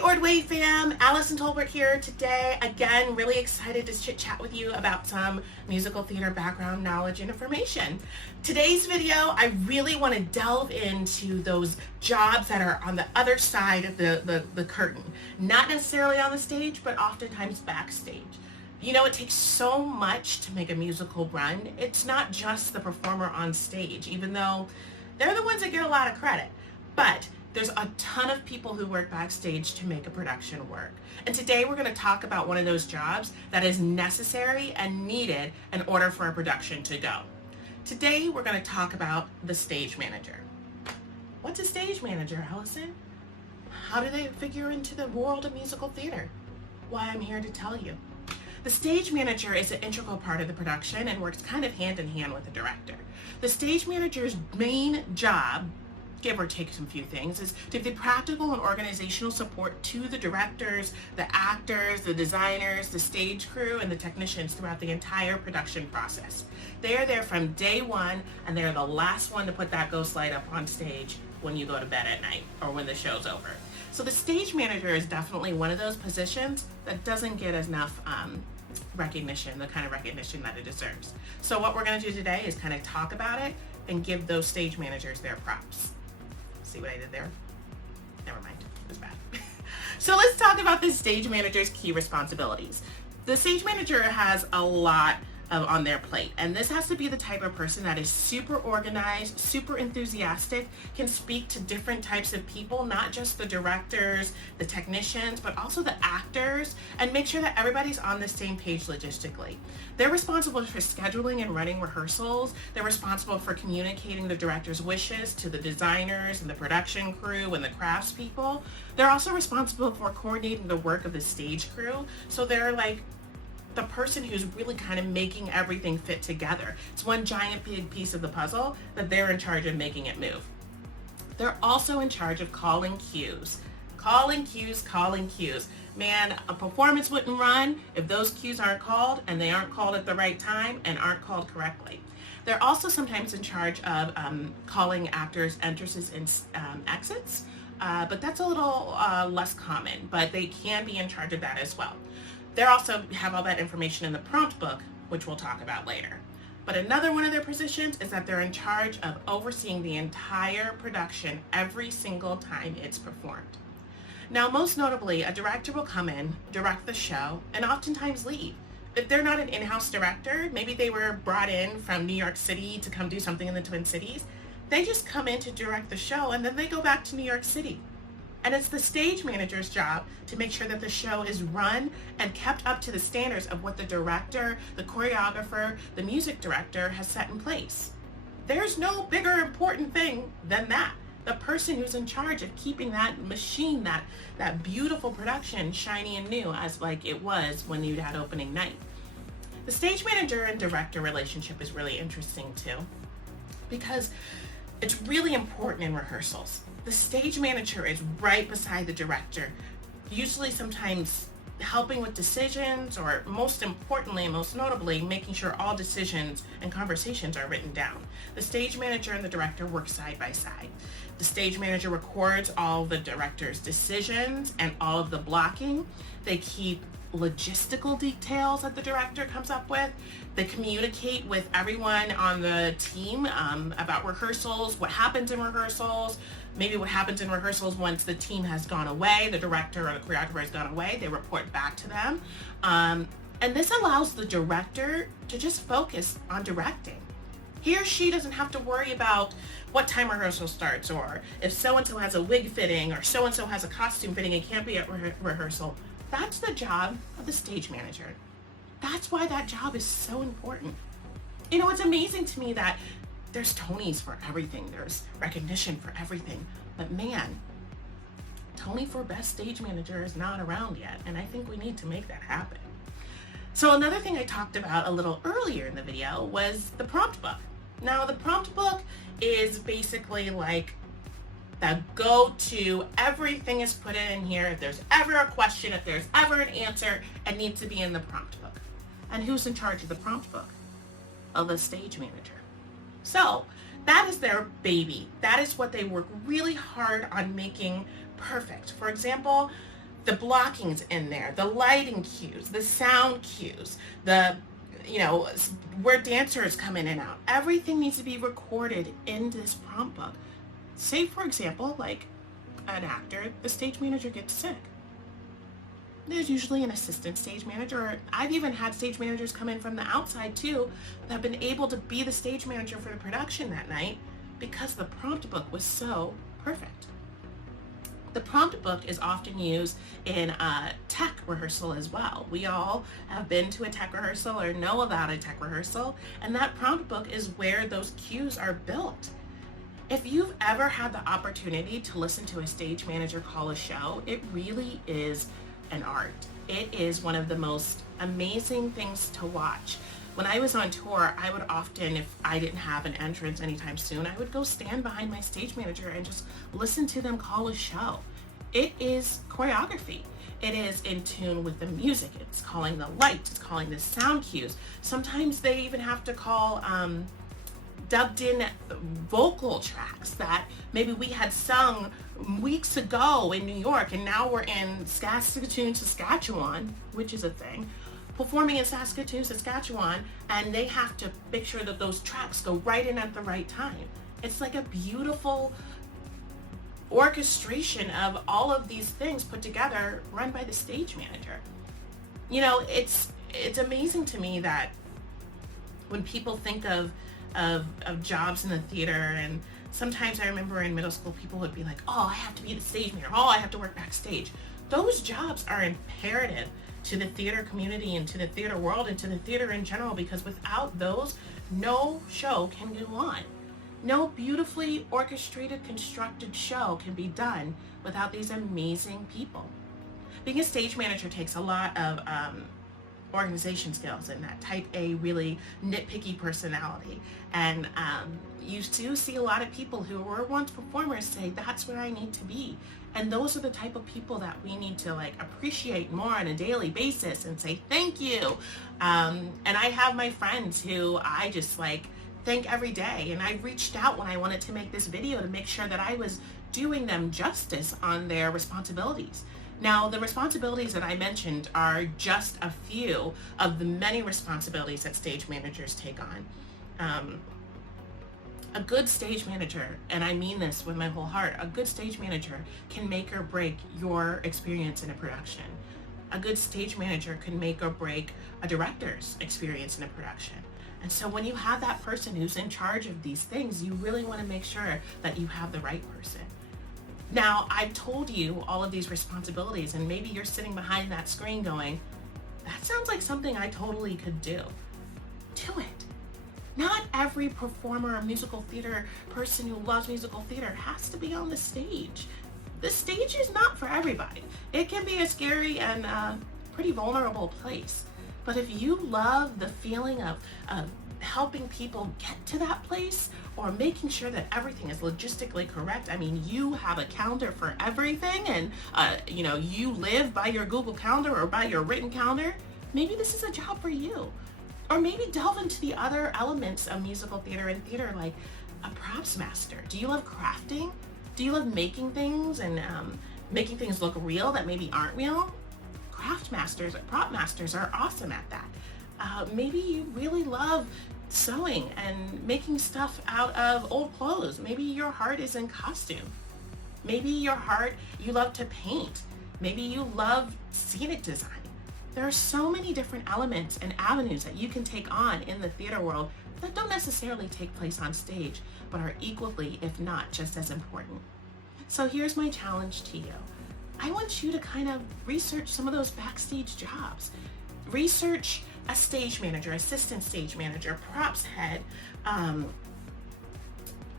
Ordway fam, Allyson Tolbert here today. Again, really excited to chit chat with you about some musical theater background knowledge and information. Today's video, I really want to delve into those jobs that are on the other side of the curtain. Not necessarily on the stage, but oftentimes backstage. You know, it takes so much to make a musical run. It's not just the performer on stage, even though they're the ones that get a lot of credit. But there's a ton of people who work backstage to make a production work. And today we're going to talk about one of those jobs that is necessary and needed in order for a production to go. Today we're going to talk about the stage manager. What's a stage manager, Allyson? How do they figure into the world of musical theater? Why, I'm here to tell you. The stage manager is an integral part of the production and works kind of hand in hand with the director. The stage manager's main job, give or take some few things, is to give practical and organizational support to the directors, the actors, the designers, the stage crew, and the technicians throughout the entire production process. They are there from day one, and they're the last one to put that ghost light up on stage when you go to bed at night or when the show's over. So the stage manager is definitely one of those positions that doesn't get enough recognition, the kind of recognition that it deserves. So what we're going to do today is kind of talk about it and give those stage managers their props. See what I did there? Never mind, it was bad. So let's talk about the stage manager's key responsibilities. The stage manager has a lot on their plate, and this has to be the type of person that is super organized, super enthusiastic, can speak to different types of people, not just the directors, the technicians, but also the actors, and make sure that everybody's on the same page logistically. They're responsible for scheduling and running rehearsals. They're responsible for communicating the director's wishes to the designers and the production crew and the craftspeople. They're also responsible for coordinating the work of the stage crew. So they're like the person who's really kind of making everything fit together. It's one giant big piece of the puzzle that they're in charge of making it move. They're also in charge of calling cues. Calling cues. Man, a performance wouldn't run if those cues aren't called, and they aren't called at the right time and aren't called correctly. They're also sometimes in charge of calling actors' entrances and exits, but that's a little less common, but they can be in charge of that as well. They also have all that information in the prompt book, which we'll talk about later. But another one of their positions is that they're in charge of overseeing the entire production every single time it's performed. Now, most notably, a director will come in, direct the show, and oftentimes leave. If they're not an in-house director, maybe they were brought in from New York City to come do something in the Twin Cities, they just come in to direct the show and then they go back to New York City. And it's the stage manager's job to make sure that the show is run and kept up to the standards of what the director, the choreographer, the music director has set in place. There's no bigger important thing than that. The person who's in charge of keeping that machine, that beautiful production shiny and new as like it was when you had opening night. The stage manager and director relationship is really interesting too, because it's really important in rehearsals. The stage manager is right beside the director, usually sometimes helping with decisions, or most importantly and most notably, making sure all decisions and conversations are written down. The stage manager and the director work side by side. The stage manager records all the director's decisions and all of the blocking. They keep logistical details that the director comes up with. They communicate with everyone on the team about rehearsals, what happens in rehearsals, maybe what happens in rehearsals once the team has gone away, the director or the choreographer has gone away, they report back to them. And this allows the director to just focus on directing. He or she doesn't have to worry about what time rehearsal starts, or if so-and-so has a wig fitting, or so-and-so has a costume fitting and can't be at rehearsal. That's the job of the stage manager. That's why that job is so important. You know, it's amazing to me that there's Tonys for everything. There's recognition for everything. But man, Tony for Best Stage Manager is not around yet, and I think we need to make that happen. So another thing I talked about a little earlier in the video was the prompt book. Now, the prompt book is basically like the go-to, everything is put in here. If there's ever a question, if there's ever an answer, it needs to be in the prompt book. And who's in charge of the prompt book? Of the stage manager. So that is their baby. That is what they work really hard on making perfect. For example, the blocking's in there, the lighting cues, the sound cues, the, where dancers come in and out. Everything needs to be recorded in this prompt book. Say, for example, like an actor, the stage manager gets sick. There's usually an assistant stage manager, or I've even had stage managers come in from the outside too that have been able to be the stage manager for the production that night because the prompt book was so perfect. The prompt book is often used in a tech rehearsal as well. We all have been to a tech rehearsal or know about a tech rehearsal, and that prompt book is where those cues are built. If you've ever had the opportunity to listen to a stage manager call a show, it really is an art. It is one of the most amazing things to watch. When I was on tour, I would often, if I didn't have an entrance anytime soon, I would go stand behind my stage manager and just listen to them call a show. It is choreography. It is in tune with the music. It's calling the lights, it's calling the sound cues. Sometimes they even have to call dubbed in vocal tracks that maybe we had sung weeks ago in New York, and now we're in Saskatoon, Saskatchewan, which is a thing, performing in Saskatoon, Saskatchewan, and they have to make sure that those tracks go right in at the right time. It's like a beautiful orchestration of all of these things put together, run by the stage manager. It's amazing to me that when people think of jobs in the theater, and sometimes I remember in middle school people would be like, oh, I have to be the stage manager, oh, I have to work backstage. Those jobs are imperative to the theater community and to the theater world and to the theater in general, because without those, no show can go on. No beautifully orchestrated, constructed show can be done without these amazing people. Being a stage manager takes a lot of organization skills and that type A, really nitpicky personality. And you do see a lot of people who were once performers say, that's where I need to be. And those are the type of people that we need to appreciate more on a daily basis and say thank you. And I have my friends who I just thank every day. And I reached out when I wanted to make this video to make sure that I was doing them justice on their responsibilities. Now, the responsibilities that I mentioned are just a few of the many responsibilities that stage managers take on. A good stage manager, and I mean this with my whole heart, a good stage manager can make or break your experience in a production. A good stage manager can make or break a director's experience in a production. And so when you have that person who's in charge of these things, you really want to make sure that you have the right person. Now, I've told you all of these responsibilities, and maybe you're sitting behind that screen going, that sounds like something I totally could do. Do it. Not every performer or musical theater person who loves musical theater has to be on the stage. The stage is not for everybody. It can be a scary and pretty vulnerable place. But if you love the feeling of helping people get to that place, or making sure that everything is logistically correct. I mean, you have a calendar for everything, and you live by your Google Calendar or by your written calendar. Maybe this is a job for you. Or maybe delve into the other elements of musical theater and theater, like a props master. Do you love crafting? Do you love making things and making things look real that maybe aren't real? Craft masters, prop masters are awesome at that. Maybe you really love sewing and making stuff out of old clothes. Maybe your heart is in costume. Maybe you love to paint. Maybe you love scenic design. There are so many different elements and avenues that you can take on in the theater world that don't necessarily take place on stage, but are equally, if not just as important. So here's my challenge to you. I want you to kind of research some of those backstage jobs. Research a stage manager, assistant stage manager, props head,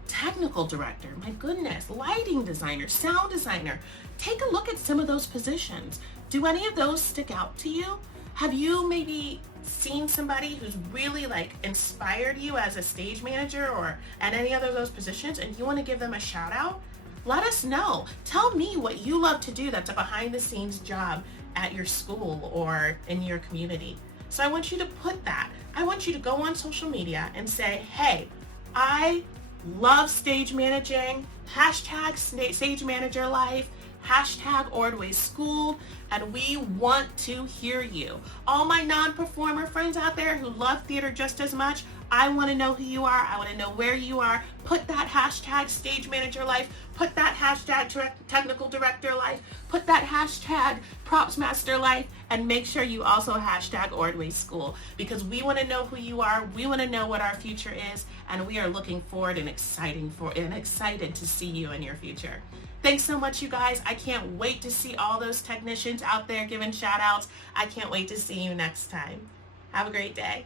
technical director, my goodness, lighting designer, sound designer. Take a look at some of those positions. Do any of those stick out to you? Have you maybe seen somebody who's really inspired you as a stage manager or at any other of those positions, and you want to give them a shout out? Let us know. Tell me what you love to do that's a behind the scenes job at your school or in your community. So I want you to put that. I want you to go on social media and say, hey, I love stage managing, hashtag stage manager life, hashtag Ordway School, and we want to hear you. All my non-performer friends out there who love theater just as much, I want to know who you are. I want to know where you are. Put that hashtag stage manager life. Put that hashtag technical director life. Put that hashtag props master life, and make sure you also hashtag Ordway School, because we want to know who you are. We want to know what our future is, and we are looking forward and excited to see you in your future. Thanks so much, you guys. I can't wait to see all those technicians out there giving shout outs. I can't wait to see you next time. Have a great day.